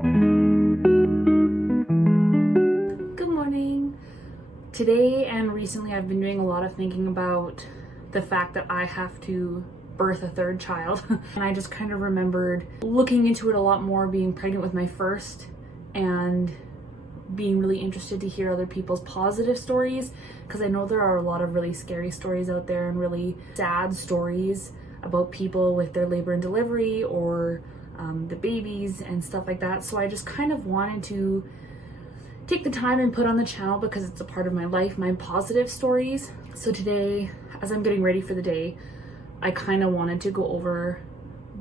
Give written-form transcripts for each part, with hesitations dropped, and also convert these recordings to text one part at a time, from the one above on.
Good morning. Today and recently I've been doing a lot of thinking about the fact that I have to birth a third child. And I just kind of remembered looking into it a lot more, being pregnant with my first and being really interested to hear other people's positive stories, because I know there are a lot of really scary stories out there and really sad stories about people with their labor and delivery or the babies and stuff like that. So I just kind of wanted to take the time and put on the channel, because it's a part of my life, my positive stories. So today, as I'm getting ready for the day, I kind of wanted to go over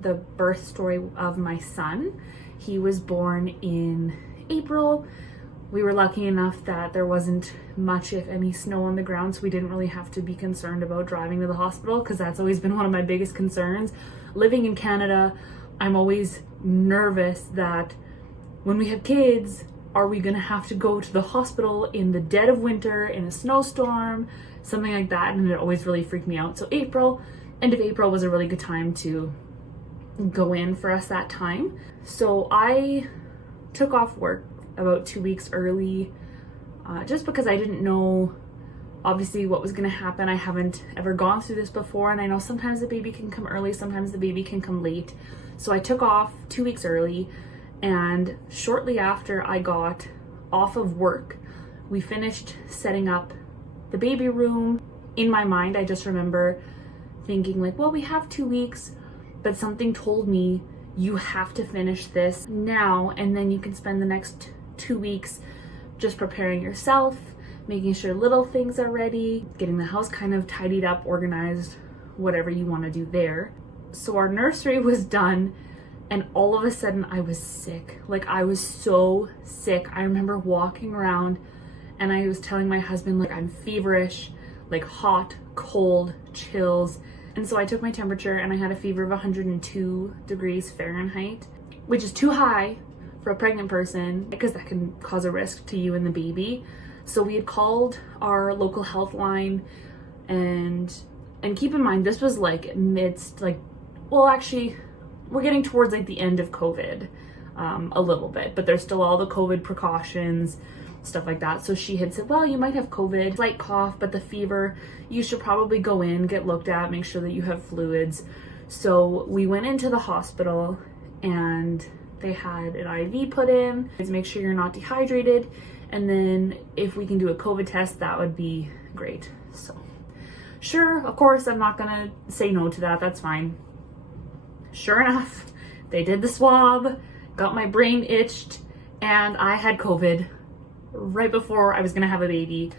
the birth story of my son. He was born in April. We were lucky enough that there wasn't much, if any, snow on the ground, so we didn't really have to be concerned about driving to the hospital, because that's always been one of my biggest concerns. Living in Canada, I'm always nervous that when we have kids, are we gonna have to go to the hospital in the dead of winter, in a snowstorm, something like that, and it always really freaked me out. So end of April was a really good time to go in for us that time. So I took off work about 2 weeks early, just because I didn't know obviously what was gonna happen. I haven't ever gone through this before, and I know sometimes the baby can come early, sometimes the baby can come late. So I took off 2 weeks early, and shortly after I got off of work, we finished setting up the baby room. In my mind, I just remember thinking like, well, we have 2 weeks, but something told me you have to finish this now, and then you can spend the next 2 weeks just preparing yourself, making sure little things are ready, getting the house kind of tidied up, organized, whatever you want to do there. So our nursery was done, and all of a sudden I was sick. Like, I was so sick. I remember walking around and I was telling my husband, like, I'm feverish, like hot, cold, chills. And so I took my temperature and I had a fever of 102 degrees Fahrenheit, which is too high for a pregnant person, because that can cause a risk to you and the baby. So we had called our local health line, and keep in mind, this was like actually we're getting towards like the end of COVID, a little bit, but there's still all the COVID precautions, stuff like that. So she had said, well, you might have COVID, slight cough, but the fever, you should probably go in, get looked at, make sure that you have fluids. So we went into the hospital and they had an IV put in to make sure you're not dehydrated. And then if we can do a COVID test, that would be great. So sure, of course, I'm not gonna say no to that, that's fine. Sure enough, they did the swab, got my brain itched, and I had COVID right before I was gonna have a baby.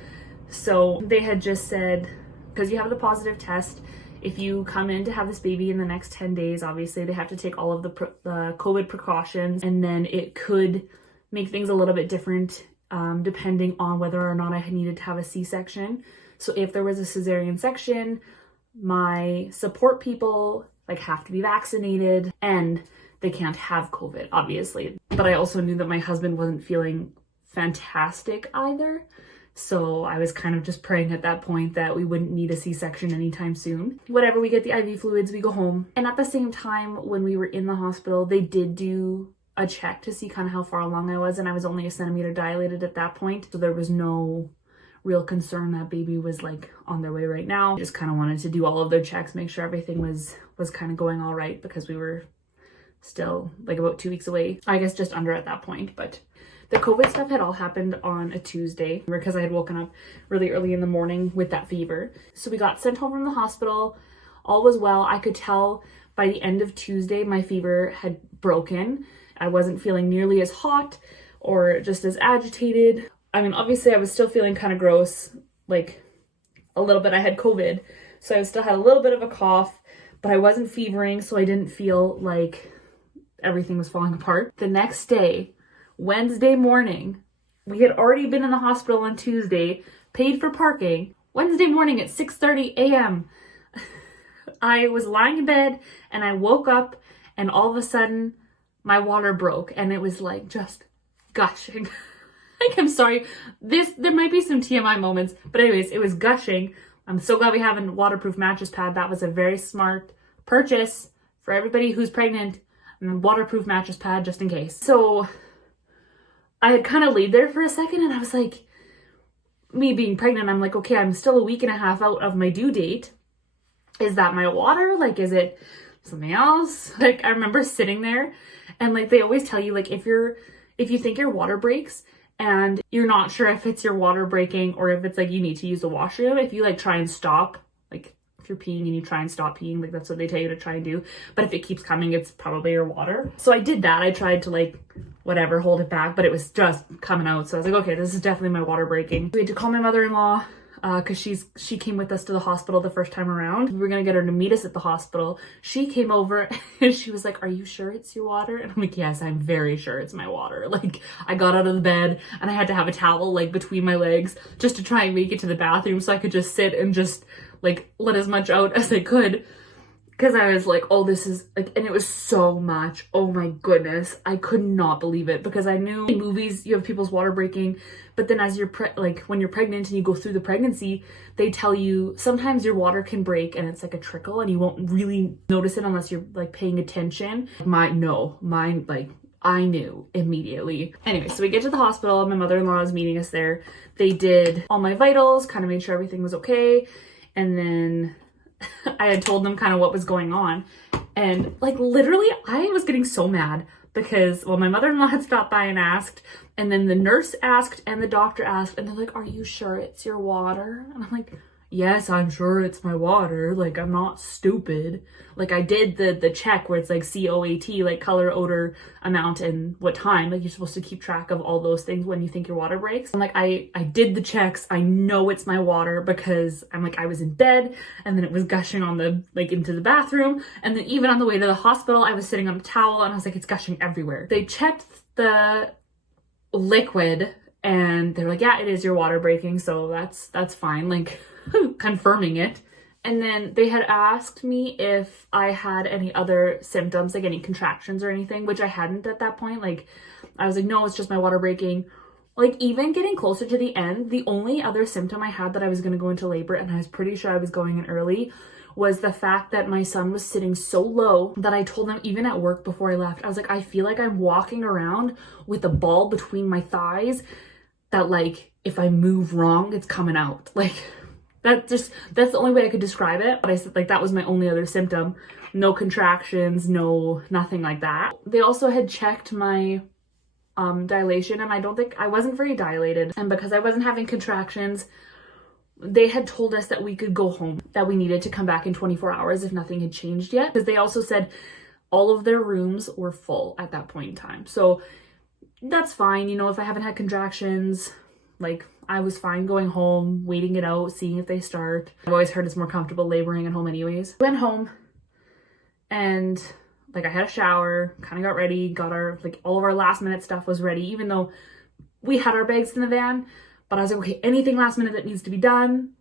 So they had just said, because you have the positive test, if you come in to have this baby in the next 10 days, obviously they have to take all of the COVID precautions, and then it could make things a little bit different depending on whether or not I had needed to have a C-section. So if there was a cesarean section, my support people have to be vaccinated, and they can't have COVID, obviously. But I also knew that my husband wasn't feeling fantastic either. So I was kind of just praying at that point that we wouldn't need a C-section anytime soon. Whatever, we get the IV fluids, we go home. And at the same time, when we were in the hospital, they did do a check to see kind of how far along I was, and I was only 1 centimeter dilated at that point. So there was no real concern that baby was like on their way right now. Just kind of wanted to do all of their checks, make sure everything was kind of going all right, because we were still like about 2 weeks away, I guess just under at that point. But the COVID stuff had all happened on a Tuesday, because I had woken up really early in the morning with that fever. So we got sent home from the hospital, all was well. I could tell by the end of Tuesday my fever had broken. I wasn't feeling nearly as hot or just as agitated. I mean, obviously I was still feeling kind of gross, like a little bit. I had COVID, so I still had a little bit of a cough, but I wasn't fevering, so I didn't feel like everything was falling apart. The next day, Wednesday morning, we had already been in the hospital on Tuesday, paid for parking. Wednesday morning at 6:30 a.m. I was lying in bed and I woke up, and all of a sudden my water broke, and it was like just gushing. Like, I'm sorry, there might be some TMI moments, but anyways, it was gushing. I'm so glad we have a waterproof mattress pad. That was a very smart purchase for everybody who's pregnant. and waterproof mattress pad just in case. So I had kind of laid there for a second and I was like, me being pregnant, I'm like, okay, I'm still a week and a half out of my due date. Is that my water? Like, is it something else? Like, I remember sitting there and like, they always tell you, like, if you think your water breaks and you're not sure if it's your water breaking or if it's like you need to use the washroom, if you like try and stop, like if you're peeing and you try and stop peeing, like that's what they tell you to try and do. But if it keeps coming, it's probably your water. So I did that. I tried to like, whatever, hold it back, but it was just coming out. So I was like, okay, this is definitely my water breaking. We had to call my mother-in-law because she came with us to the hospital the first time around. We were gonna get her to meet us at the hospital. She came over and she was like, are you sure it's your water? And I'm like, yes, I'm very sure it's my water. Like, I got out of the bed and I had to have a towel like between my legs just to try and make it to the bathroom so I could just sit and just like let as much out as I could. Because I was like, oh, this is like, and it was so much. Oh my goodness. I could not believe it because I knew in movies you have people's water breaking, but then as you're like when you're pregnant and you go through the pregnancy, they tell you sometimes your water can break and it's like a trickle and you won't really notice it unless you're like paying attention. Mine, like I knew immediately. Anyway, so we get to the hospital. My mother-in-law is meeting us there. They did all my vitals, kind of made sure everything was okay. And then I had told them kind of what was going on. And like literally I was getting so mad because, well, my mother-in-law had stopped by and asked, and then the nurse asked and the doctor asked, and they're like, are you sure it's your water? And I'm like, yes, I'm sure it's my water. Like, I'm not stupid. Like, I did the check where it's like COAT, like color, odor, amount, and what time. Like, you're supposed to keep track of all those things when you think your water breaks. I'm like, I did the checks. I know it's my water because I'm like, I was in bed and then it was gushing on the, like, into the bathroom. And then even on the way to the hospital, I was sitting on a towel and I was like, it's gushing everywhere. They checked the liquid and they were like, yeah, it is your water breaking. So that's fine. Like, confirming it. And then they had asked me if I had any other symptoms, like any contractions or anything, which I hadn't at that point. Like, I was like, no, it's just my water breaking. Like, even getting closer to the end, the only other symptom I had that I was going to go into labor, and I was pretty sure I was going in early, was the fact that my son was sitting so low that I told them even at work before I left, I was like, I feel like I'm walking around with a ball between my thighs that, like, if I move wrong, it's coming out. Like, that's the only way I could describe it. But I said, like, that was my only other symptom. No contractions, nothing like that. They also had checked my dilation, and I wasn't very dilated. And because I wasn't having contractions, they had told us that we could go home, that we needed to come back in 24 hours if nothing had changed yet. Because they also said all of their rooms were full at that point in time. So that's fine. You know, if I haven't had contractions, like, I was fine going home, waiting it out, seeing if they start. I've always heard it's more comfortable laboring at home anyways. Went home and like I had a shower, kind of got ready, got our, like, all of our last minute stuff was ready, even though we had our bags in the van. But I was like, okay, anything last minute that needs to be done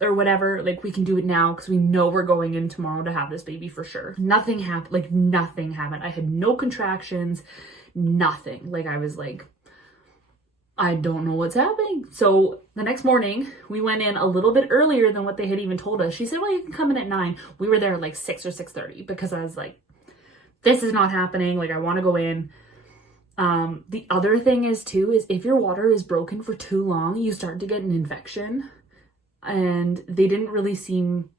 or whatever, like, we can do it now because we know we're going in tomorrow to have this baby for sure. Nothing happened. Like, nothing happened. I had no contractions, nothing. Like, I was like, I don't know what's happening. So the next morning we went in a little bit earlier than what they had even told us. She said, well, you can come in at 9. We were there at like 6 or 6:30 because I was like, this is not happening. Like, I want to go in. The other thing is too, is if your water is broken for too long, you start to get an infection, and they didn't really seem,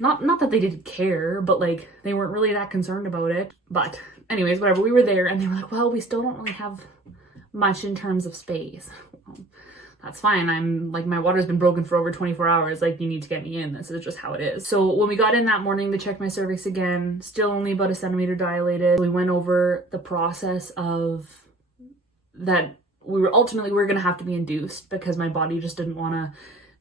not that they didn't care, but like they weren't really that concerned about it. But anyways, whatever, we were there and they were like, well, we still don't really have much in terms of space. Well, that's fine. I'm like, my water's been broken for over 24 hours. Like, you need to get me in. This is just how it is. So when we got in that morning, they checked my cervix again, still only about 1 centimeter dilated. We went over the process of that we were going to have to be induced because my body just didn't want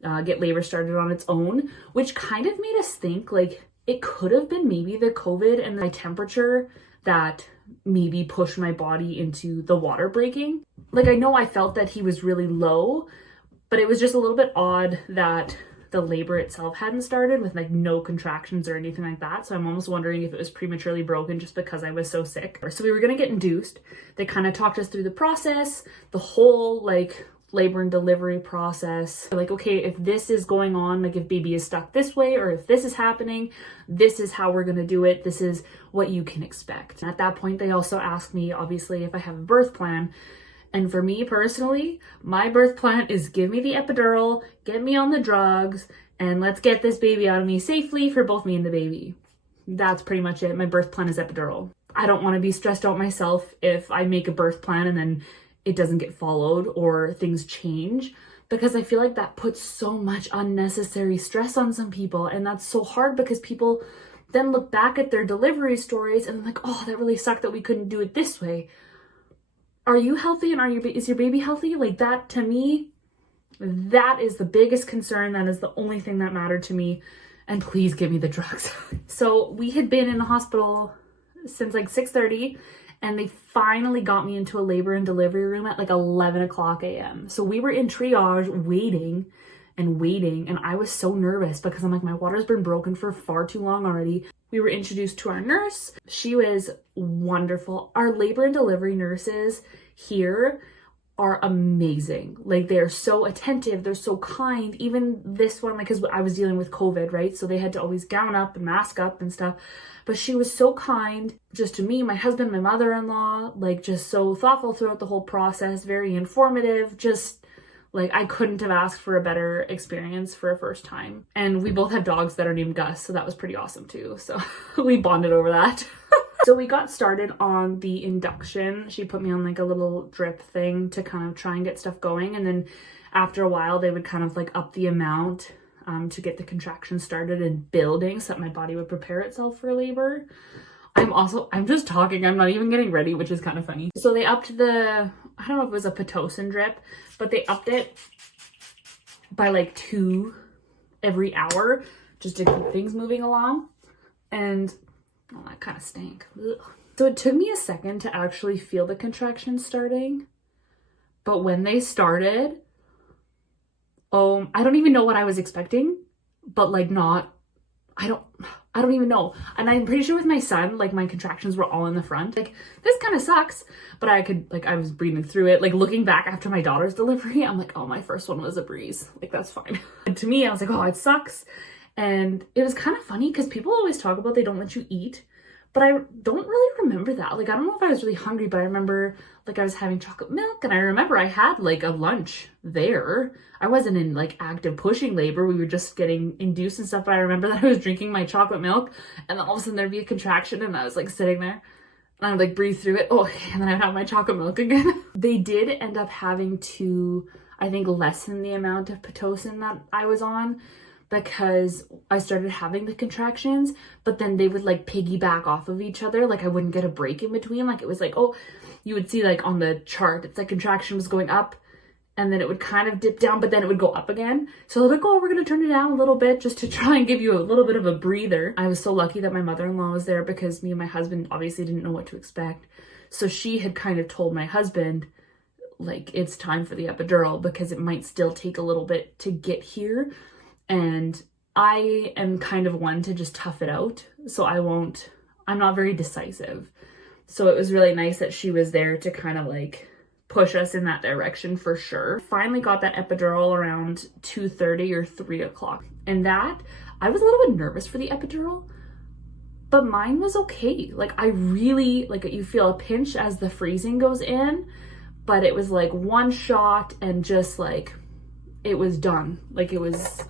to get labor started on its own, which kind of made us think like it could have been maybe the COVID and my temperature that maybe pushed my body into the water breaking. Like, I know I felt that he was really low, but it was just a little bit odd that the labor itself hadn't started with like no contractions or anything like that. So I'm almost wondering if it was prematurely broken just because I was so sick. So we were going to get induced. They kind of talked us through the process, the whole like labor and delivery process. Like, okay, if this is going on, like if baby is stuck this way, or if this is happening, this is how we're going to do it. This is what you can expect. At that point, they also asked me, obviously, if I have a birth plan. And for me personally, my birth plan is give me the epidural, get me on the drugs, and let's get this baby out of me safely for both me and the baby. That's pretty much it. My birth plan is epidural. I don't want to be stressed out myself if I make a birth plan and then it doesn't get followed or things change, because I feel like that puts so much unnecessary stress on some people. And that's so hard because people then look back at their delivery stories and like, oh, that really sucked that we couldn't do it this way. Are you healthy and is your baby healthy? Like that, to me, that is the biggest concern. That is the only thing that mattered to me. And please give me the drugs. So we had been in the hospital since like 6:30, and they finally got me into a labor and delivery room at like 11 o'clock a.m. So we were in triage waiting, and I was so nervous because I'm like, my water's been broken for far too long already. We were introduced to our nurse. She was wonderful. Our labor and delivery nurses here are amazing. Like, they're so attentive, they're so kind. Even this one, like, because I was dealing with COVID, right? So they had to always gown up and mask up and stuff. But she was so kind just to me, my husband, my mother-in-law, like just so thoughtful throughout the whole process, very informative. Just like, I couldn't have asked for a better experience for a first time. And we both have dogs that are named Gus, so that was pretty awesome too. So we bonded over that. So we got started on the induction. She put me on like a little drip thing to kind of try and get stuff going. And then after a while, they would kind of like up the amount to get the contractions started and building so that my body would prepare itself for labor. I'm just talking, I'm not even getting ready, which is kind of funny. So they upped I don't know if it was a Pitocin drip, but they upped it by like 2 every hour just to keep things moving along. And oh, that kind of stank. Ugh. So it took me a second to actually feel the contractions starting. But when they started, I don't even know what I was expecting, but like I don't even know. And I'm pretty sure with my son, like my contractions were all in the front. Like, this kind of sucks, but I was breathing through it. Like, looking back after my daughter's delivery, I'm like, oh, my first one was a breeze. Like, that's fine. And to me, I was like, oh, it sucks. And it was kind of funny because people always talk about they don't let you eat, but I don't really remember that. Like, I don't know if I was really hungry, but I remember like I was having chocolate milk, and I remember I had like a lunch there. I wasn't in like active pushing labor. We were just getting induced and stuff, but I remember that I was drinking my chocolate milk, and then all of a sudden there'd be a contraction, and I was like sitting there, and I would like breathe through it. Oh, and then I'd have my chocolate milk again. They did end up having to, I think, lessen the amount of Pitocin that I was on, because I started having the contractions, but then they would like piggyback off of each other. Like, I wouldn't get a break in between. Like, it was like, oh, you would see like on the chart, it's like contraction was going up, and then it would kind of dip down, but then it would go up again. So I was like, oh, we're going to turn it down a little bit just to try and give you a little bit of a breather. I was so lucky that my mother-in-law was there, because me and my husband obviously didn't know what to expect. So she had kind of told my husband, like, it's time for the epidural because it might still take a little bit to get here. And I am kind of one to just tough it out. So I'm not very decisive. So it was really nice that she was there to kind of like push us in that direction for sure. Finally got that epidural around 2:30 or 3 o'clock. And that, I was a little bit nervous for the epidural, but mine was okay. Like, I really, like, you feel a pinch as the freezing goes in, but it was like one shot and just like, it was done. Like, it was,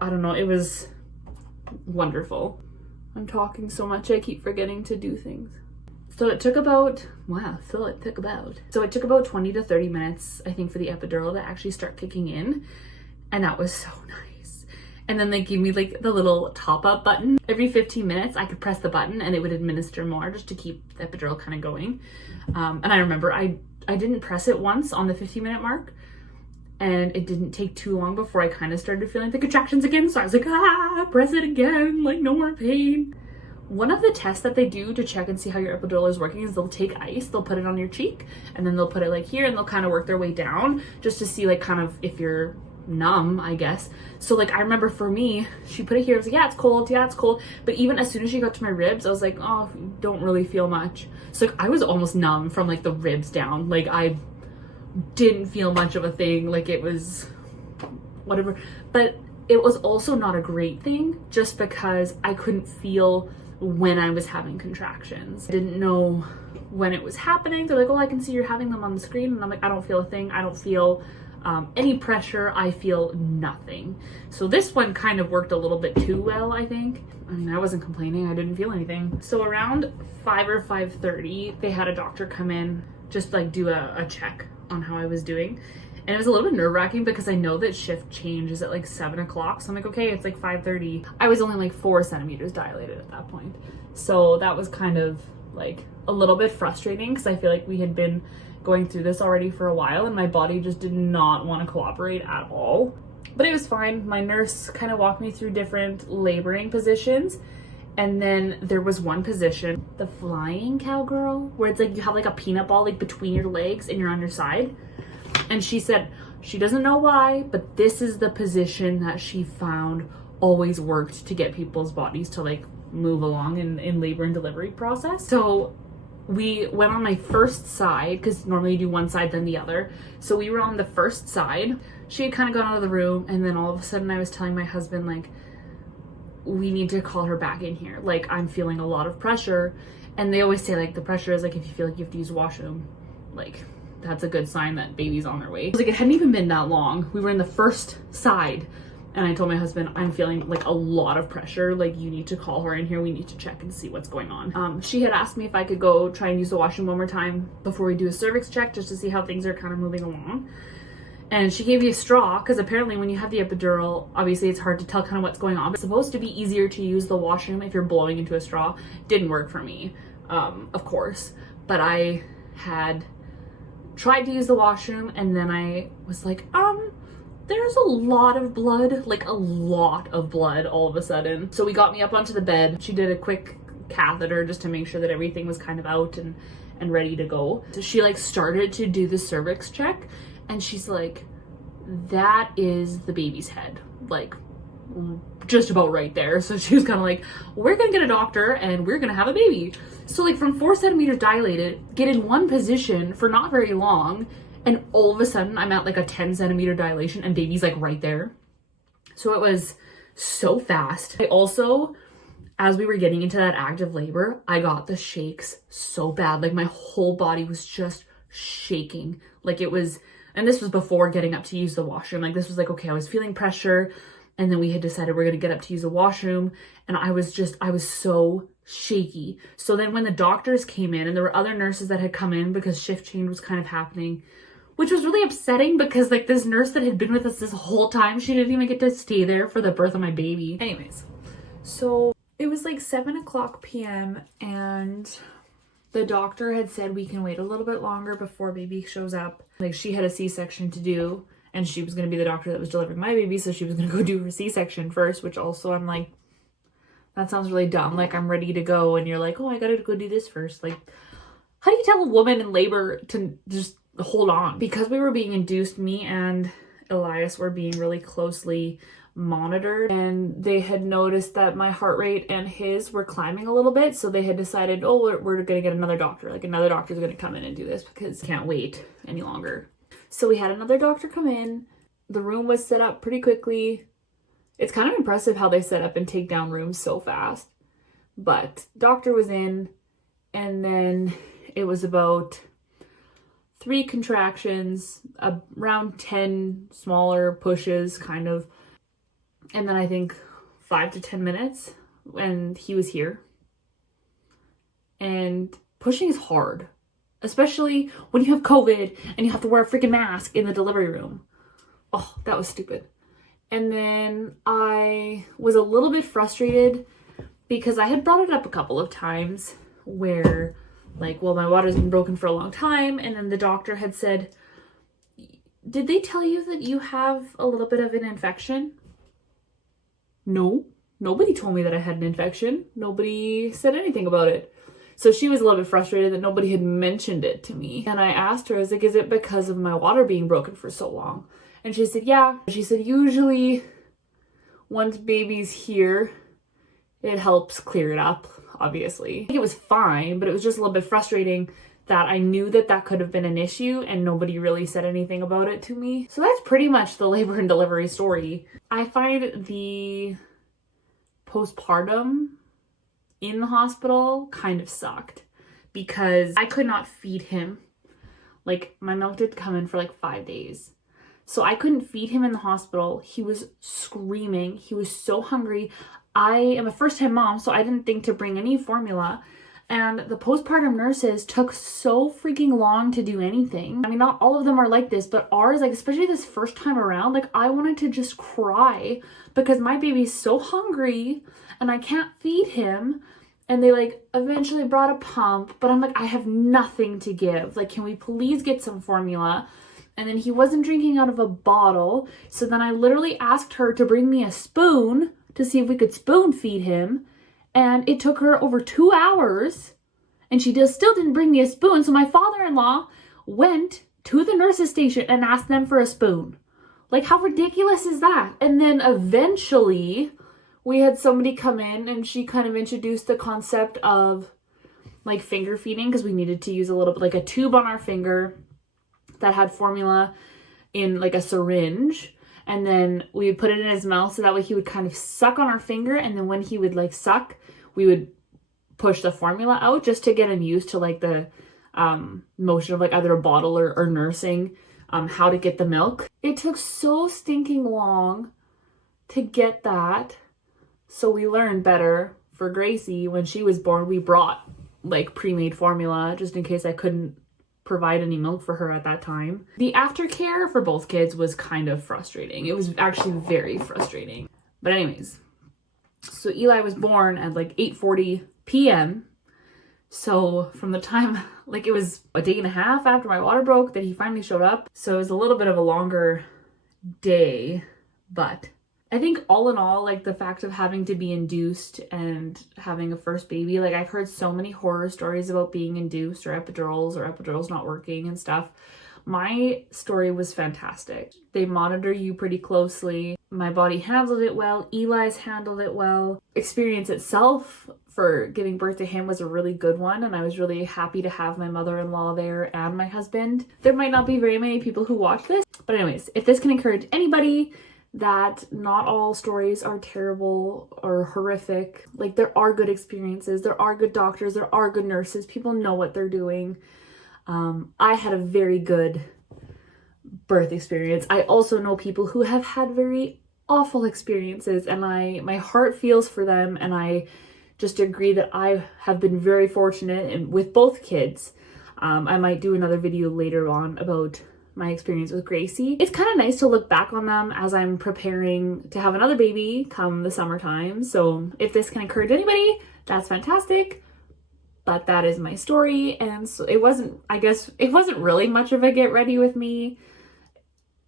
I don't know, it was wonderful. I'm talking so much, I keep forgetting to do things. So it took about, So it took about 20 to 30 minutes, I think, for the epidural to actually start kicking in. And that was so nice. And then they gave me like the little top up button. Every 15 minutes, I could press the button and it would administer more just to keep the epidural kind of going. And I remember I didn't press it once on the 15-minute mark. And it didn't take too long before I kind of started feeling the contractions again. So I was like, press it again, like no more pain. One of the tests that they do to check and see how your epidural is working is they'll take ice, they'll put it on your cheek, and then they'll put it like here, and they'll kind of work their way down just to see like kind of if you're numb, I guess. So like, I remember for me, she put it here, I was like, yeah, it's cold. But even as soon as she got to my ribs, I was like, oh, don't really feel much. So like, I was almost numb from like the ribs down. Like, I didn't feel much of a thing. Like, it was whatever. But it was also not a great thing just because I couldn't feel when I was having contractions. I didn't know when it was happening. They're like, oh, I can see you're having them on the screen. And I'm like, I don't feel a thing. I don't feel any pressure. I feel nothing. So this one kind of worked a little bit too well, I think. I mean, I wasn't complaining. I didn't feel anything. So around 5 or 5:30, they had a doctor come in, just like do a check on how I was doing. And it was a little bit nerve-wracking because I know that shift change is at like 7 o'clock. So I'm like, okay, it's like 5:30. I was only like 4 centimeters dilated at that point. So that was kind of like a little bit frustrating because I feel like we had been going through this already for a while and my body just did not want to cooperate at all. But it was fine. My nurse kind of walked me through different laboring positions. And then there was one position, the flying cowgirl, where it's like you have like a peanut ball like between your legs and you're on your side. And she said she doesn't know why, but this is the position that she found always worked to get people's bodies to like move along in labor and delivery process. So we went on my first side because normally you do one side then the other. So we were on the first side. She had kind of gone out of the room, and then all of a sudden I was telling my husband, like, we need to call her back in here. Like, I'm feeling a lot of pressure. And they always say like the pressure is like if you feel like you have to use the washroom, like that's a good sign that baby's on their way. Like, it hadn't even been that long. We were in the first side and I told my husband, I'm feeling like a lot of pressure. Like, you need to call her in here. We need to check and see what's going on. She had asked me if I could go try and use the washroom one more time before we do a cervix check, just to see how things are kind of moving along. And she gave me a straw because apparently when you have the epidural, obviously it's hard to tell kind of what's going on. It's supposed to be easier to use the washroom if you're blowing into a straw. Didn't work for me, of course. But I had tried to use the washroom and then I was like, there's a lot of blood, like a lot of blood all of a sudden. So we got me up onto the bed. She did a quick catheter just to make sure that everything was kind of out and ready to go. So she like started to do the cervix check and she's like, that is the baby's head, like just about right there. So she was kind of like, we're gonna get a doctor and we're gonna have a baby. So like from 4 centimeters dilated, get in one position for not very long, and all of a sudden I'm at like a 10 centimeter dilation and baby's like right there. So it was so fast. I also, as we were getting into that active labor, I got the shakes so bad. Like my whole body was just shaking. Like it was, and this was before getting up to use the washroom. Like this was like, okay, I was feeling pressure and then we had decided we're gonna get up to use the washroom. And I was so shaky. So then when the doctors came in and there were other nurses that had come in because shift change was kind of happening, which was really upsetting because like this nurse that had been with us this whole time, she didn't even get to stay there for the birth of my baby. Anyways, so it was like 7 o'clock p.m. and the doctor had said we can wait a little bit longer before baby shows up. Like she had a C-section to do and she was going to be the doctor that was delivering my baby. So she was going to go do her C-section first, which also I'm like, that sounds really dumb. Like I'm ready to go and you're like, oh, I got to go do this first. Like, how do you tell a woman in labor to just hold on? Because we were being induced, me and Elias were being really closely monitored and they had noticed that my heart rate and his were climbing a little bit. So they had decided, oh, we're going to get another doctor. Like another doctor is going to come in and do this because we can't wait any longer. So we had another doctor come in. The room was set up pretty quickly. It's kind of impressive how they set up and take down rooms so fast. But doctor was in and then it was about 3 contractions, around 10 smaller pushes kind of. And then I think 5 to 10 minutes and he was here. And pushing is hard, especially when you have COVID and you have to wear a freaking mask in the delivery room. Oh, that was stupid. And then I was a little bit frustrated because I had brought it up a couple of times where like, well, my water's been broken for a long time. And then the doctor had said, did they tell you that you have a little bit of an infection? No, nobody told me that I had an infection. Nobody said anything about it. So she was a little bit frustrated that nobody had mentioned it to me. And I asked her, I was like, is it because of my water being broken for so long? And she said, yeah. She said, usually once baby's here, it helps clear it up, obviously. I think it was fine, but it was just a little bit frustrating that I knew that that could have been an issue and nobody really said anything about it to me. So that's pretty much the labor and delivery story. I find the postpartum in the hospital kind of sucked because I could not feed him. Like, my milk did come in for like 5 days. So I couldn't feed him in the hospital. He was screaming. He was so hungry. I am a first-time mom, so I didn't think to bring any formula. And the postpartum nurses took so freaking long to do anything. I mean, not all of them are like this, but ours, like, especially this first time around, like, I wanted to just cry because my baby's so hungry and I can't feed him. And they, like, eventually brought a pump, but I'm like, I have nothing to give. Like, can we please get some formula? And then he wasn't drinking out of a bottle. So then I literally asked her to bring me a spoon to see if we could spoon feed him. And it took her over 2 hours and she still didn't bring me a spoon. So my father-in-law went to the nurse's station and asked them for a spoon. Like, how ridiculous is that? And then eventually we had somebody come in and she kind of introduced the concept of like finger feeding, because we needed to use a little bit, like a tube on our finger that had formula in like a syringe. And then we would put it in his mouth so that way he would kind of suck on our finger. And then when he would like suck, we would push the formula out just to get him used to like the motion of like either a bottle or nursing how to get the milk. It took so stinking long to get that. So we learned better for Gracie. When she was born, we brought like pre-made formula just in case I couldn't provide any milk for her at that time. The aftercare for both kids was kind of frustrating. It was actually very frustrating. But anyways, so Eli was born at like 8:40 p.m. So from the time, like, it was a day and a half after my water broke that he finally showed up. So it was a little bit of a longer day, but I think all in all, like, the fact of having to be induced and having a first baby, like, I've heard so many horror stories about being induced or epidurals not working and stuff. My story was fantastic. They monitor you pretty closely. My body handled it well. Eli's handled it well. Experience itself for giving birth to him was a really good one, and I was really happy to have my mother-in-law there and my husband. There might not be very many people who watch this, but anyways, if this can encourage anybody that not all stories are terrible or horrific. Like, there are good experiences, there are good doctors, there are good nurses, people know what they're doing. I had a very good birth experience. I also know people who have had very awful experiences, and my heart feels for them, and I just agree that I have been very fortunate and with both kids. I might do another video later on about my experience with Gracie. It's kind of nice to look back on them as I'm preparing to have another baby come the summertime. So if this can encourage anybody, that's fantastic. But that is my story. And so it wasn't really much of a get ready with me.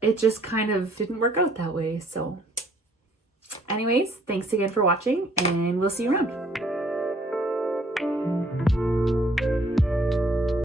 It just kind of didn't work out that way. So anyways, thanks again for watching, and we'll see you around.